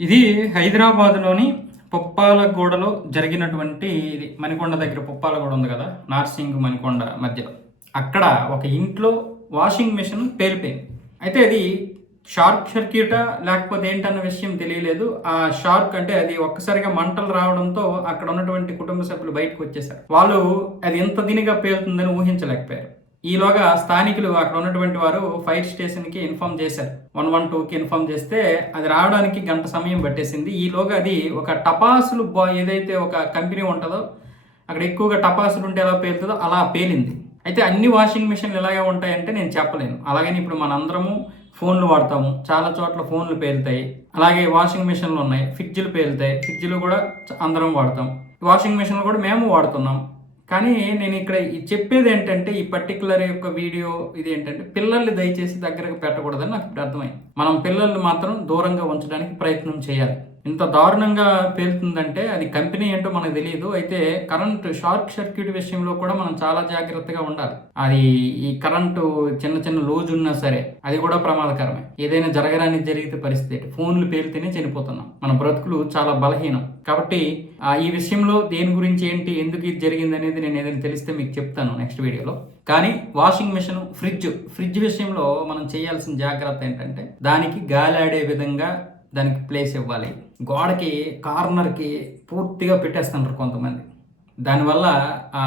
ఇది హైదరాబాద్‌లోని పుప్పాలగూడలో జరిగినటువంటి ఇది మణికొండ దగ్గర పుప్పాలగూడ ఉంది కదా! నార్సింగ్, మణికొండ మధ్యలో. అక్కడ ఒక ఇంట్లో వాషింగ్ మెషిన్ పేలిపోయింది. అయితే అది షార్ట్ సర్క్యూటా లేకపోతే ఏంటన్న విషయం తెలియలేదు. ఆ షార్క్ అంటే అది ఒక్కసారిగా మంటలు రావడంతో అక్కడ ఉన్నటువంటి కుటుంబ సభ్యులు బయటకొచ్చేసారు. వాళ్ళు అది ఇంత దీనిగా పేలుతుందని ఊహించలేకపోయారు. ఈలోగా స్థానికులు అక్కడ ఉన్నటువంటి వారు ఫైర్ స్టేషన్‌కి ఇన్ఫార్మ్ చేశారు. 112కి ఇన్ఫార్మ్ చేస్తే అది రావడానికి గంట సమయం పట్టేసింది. ఈలోగా అది ఒక టపాసులు ఏదైతే ఒక కంపెనీ ఉంటదో అక్కడ ఎక్కువగా టపాసులు ఉంటే ఎలా పేలుతుందో అలా పేలింది. అయితే అన్ని వాషింగ్ మెషిన్‌లు ఎలాగే ఉంటాయంటే నేను చెప్పలేను. అలాగని ఇప్పుడు మనందరము ఫోన్లు వాడతాము. చాలా చోట్ల ఫోన్లు పేలుతాయి. అలాగే వాషింగ్ మెషిన్‌లు ఉన్నాయి. ఫ్రిడ్జ్‌లు పేలుతాయి. ఫ్రిడ్జ్‌లు కూడా అందరం వాడతాం. వాషింగ్ మెషిన్‌లు కూడా మేము వాడుతున్నాం. కానీ నేను ఇక్కడ చెప్పేది ఏంటంటే ఈ పర్టికులర్ యొక్క వీడియో ఇది ఏంటంటే పిల్లల్ని దయచేసి దగ్గరకు పెట్టకూడదని నాకు ఇప్పుడు అర్థమైంది. మనం పిల్లల్ని మాత్రం దూరంగా ఉంచడానికి ప్రయత్నం చేయాలి. ఇంత దారుణంగా పేలుతుందంటే అది కంపెనీ ఏంటో మనకు తెలియదు. అయితే కరెంట్ షార్ట్ సర్క్యూట్ విషయంలో కూడా మనం చాలా జాగ్రత్తగా ఉండాలి. అది ఈ కరెంటు చిన్న చిన్న లూజ్ ఉన్నా సరే అది కూడా ప్రమాదకరమే. ఏదైనా జరగరాని జరిగితే పరిస్థితి ఫోన్లు పేలితేనే చనిపోతున్నాం. మన బ్రతుకులు చాలా బలహీనం. కాబట్టి ఈ విషయంలో దేని గురించి ఏంటి ఎందుకు ఇది జరిగింది అనేది నేను ఏదైనా తెలిస్తే మీకు చెప్తాను నెక్స్ట్ వీడియోలో. కానీ వాషింగ్ మెషిన్, ఫ్రిడ్జ్ విషయంలో మనం చేయాల్సిన జాగ్రత్త ఏంటంటే దానికి గాలి ఆడే విధంగా దానికి ప్లేస్ ఇవ్వాలి. గోడకి కార్నర్కి పూర్తిగా పెట్టేస్తుంటారు కొంతమంది. దానివల్ల ఆ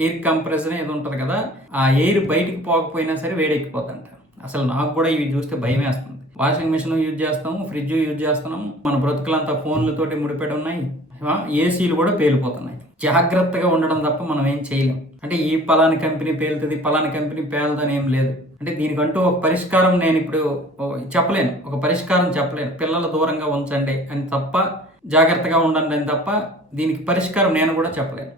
ఎయిర్ కంప్రెషన్ ఏది ఉంటుంది కదా, ఆ ఎయిర్ బయటికి పోకపోయినా సరే వేడెక్కిపోతుంట. అసలు నాకు కూడా ఇవి చూస్తే భయం వేస్తుంది. వాషింగ్ మెషిన్ యూజ్ చేస్తాము, ఫ్రిడ్జ్ యూజ్ చేస్తున్నాము, మన బ్రతుకులంతా ఫోన్లతోటి ముడిపెడి ఉన్నాయి, ఏసీలు కూడా పేలిపోతున్నాయి. జాగ్రత్తగా ఉండడం తప్ప మనం ఏం చేయలేం. అంటే ఈ పలాని కంపెనీ పేలుతుంది, పలాని కంపెనీ పేలుదని ఏం లేదు. అంటే దీనికంటూ ఒక పరిష్కారం నేను ఇప్పుడు చెప్పలేను, ఒక పరిష్కారం చెప్పలేను. పిల్లల దూరంగా ఉంచండి అని తప్ప, జాగ్రత్తగా ఉండండి అని తప్ప దీనికి పరిష్కారం నేను కూడా చెప్పలేను.